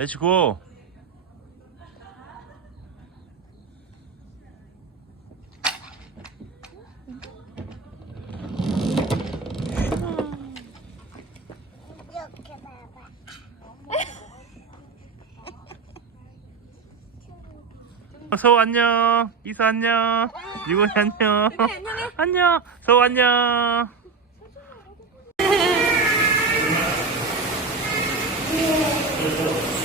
봐봐. 서우 안녕. 이수 안녕. 유건이 안녕. 안녕. 서우 안녕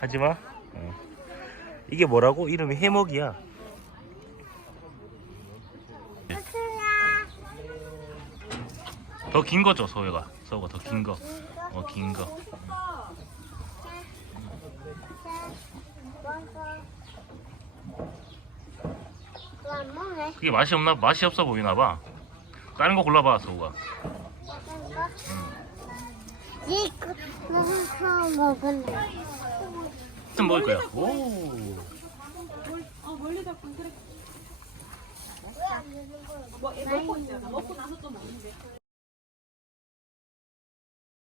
하지마. 어. 이게 뭐라고? 이름이 해먹이야. 더 긴 거죠 서우가 서우가 더 긴거 어, 긴 거. 안 먹네. 그게 맛이 없나 맛이 없어 보이나 봐 다른 거 골라봐 서우가 이거 먹을래. 좀 먹을 거야 오. 어 멀리 잡고 그래? 뭐, 먹고 있잖아 먹고 나서 또 먹는데